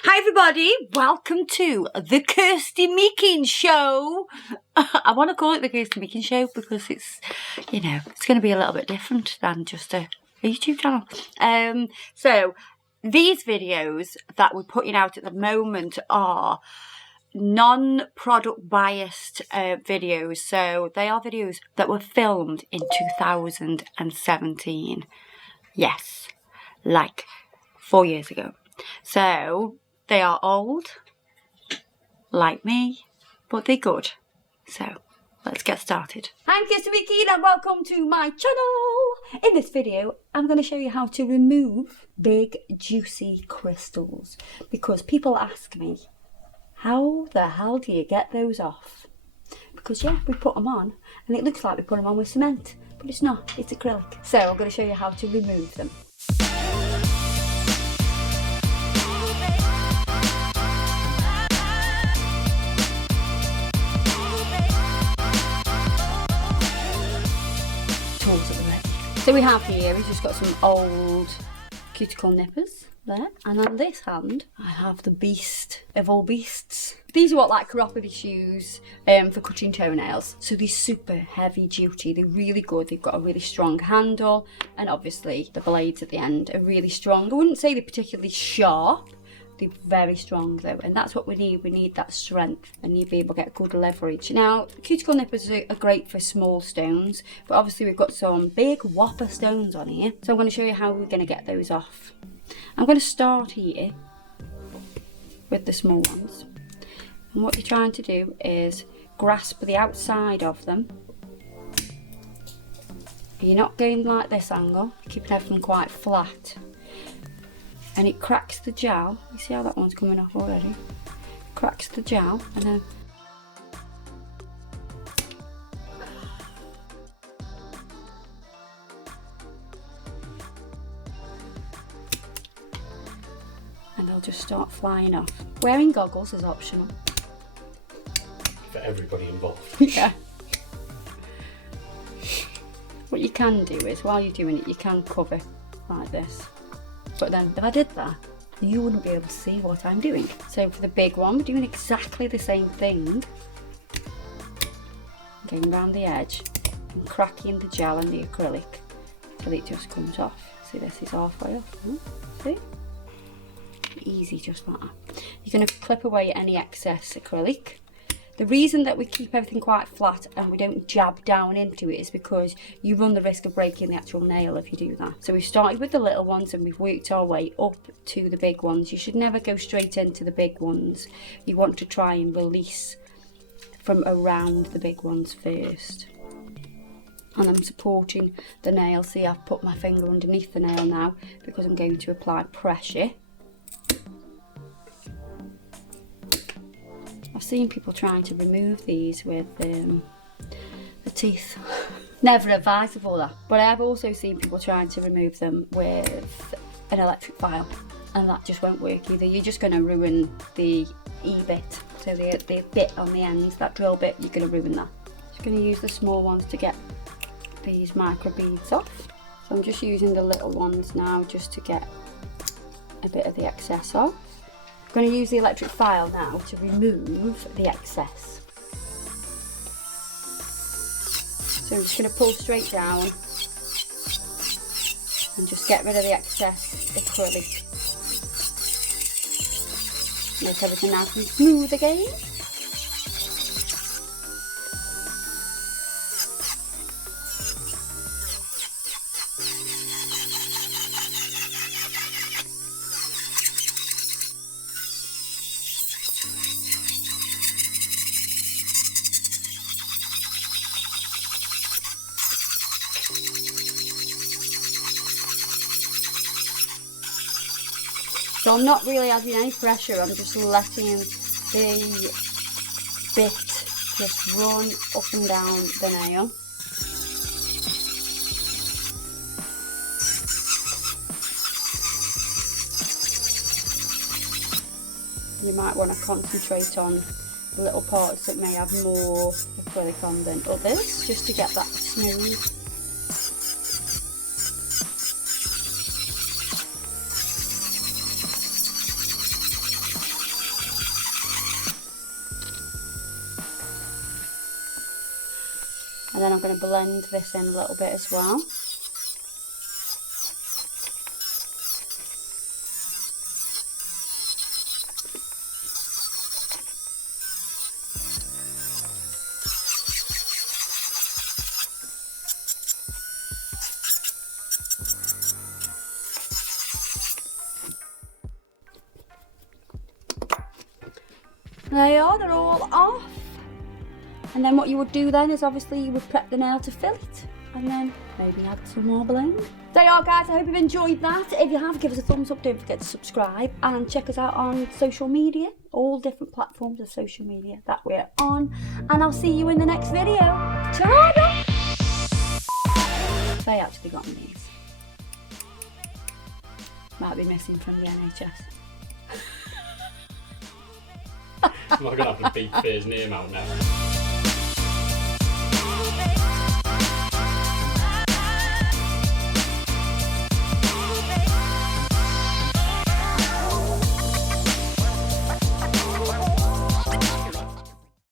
Hi everybody, welcome to the Kirsty Meakin Show. I want to call it the Kirsty Meakin Show because it's, it's going to be a little bit different than just a YouTube channel. So these videos that we're putting out at the moment are non-product biased videos. So they are videos that were filmed in 2017. Yes, like 4 years ago. So they are old, like me, but they're good. So let's get started. I'm Kirsty Meakin and welcome to my channel. In this video, I'm going to show you how to remove big, juicy crystals. Because people ask me, how the hell do you get those off? Because yeah, we put them on and it looks like we put them on with cement, but it's not, it's acrylic. So I'm going to show you how to remove them. So we have here, we've just got some old cuticle nippers there, and on this hand I have the beast of all beasts. These are what like chiropody shoes for cutting toenails. So they're super heavy duty, they're really good, they've got a really strong handle, and obviously the blades at the end are really strong. I wouldn't say they're particularly sharp, they're very strong though, and that's what we need that strength, and you'll be able to get good leverage. Now, cuticle nippers are great for small stones, but obviously we've got some big whopper stones on here, so I'm going to show you how we're going to get those off. I'm going to start here with the small ones, and what you're trying to do is grasp the outside of them. You're not going like this angle, you're keeping everything quite flat. And it cracks the gel. You see how that one's coming off already? Cracks the gel, and then they'll just start flying off. Wearing goggles is optional. For everybody involved. Yeah. What you can do is, while you're doing it, you can cover like this. But then if I did that, you wouldn't be able to see what I'm doing. So for the big one, we're doing exactly the same thing. Going around the edge and cracking the gel and the acrylic till it just comes off. See, this is halfway off. See? Easy, just like that. You're going to clip away any excess acrylic. The reason that we keep everything quite flat and we don't jab down into it is because you run the risk of breaking the actual nail if you do that. So we started with the little ones and we've worked our way up to the big ones. You should never go straight into the big ones. You want to try and release from around the big ones first. And I'm supporting the nail. See, I've put my finger underneath the nail now because I'm going to apply pressure. I've seen people trying to remove these with the teeth. Never advisable that. But I have also seen people trying to remove them with an electric file, and that just won't work either. You're just going to ruin the E-bit. So the bit on the ends, that drill bit, you're going to ruin that. Just going to use the small ones to get these micro beads off. So I'm just using the little ones now just to get a bit of the excess off. I'm going to use the electric file now to remove the excess. So I'm just going to pull straight down and just get rid of the excess acrylic. Make everything nice and smooth again. So I'm not really adding any pressure, I'm just letting the bit just run up and down the nail. You might want to concentrate on the little parts that may have more acrylic on than others, just to get that smooth. And then I'm going to blend this in a little bit as well. There you are, they're all off. And then what you would do then is obviously you would prep the nail to fill it and then maybe add some more blend. There you are guys, I hope you've enjoyed that. If you have, give us a thumbs up, don't forget to subscribe and check us out on social media, all different platforms of social media that we're on. And I'll see you in the next video. Ta-da! They actually got these. Might be missing from the NHS. I'm not going to have to beat Faye's name out now.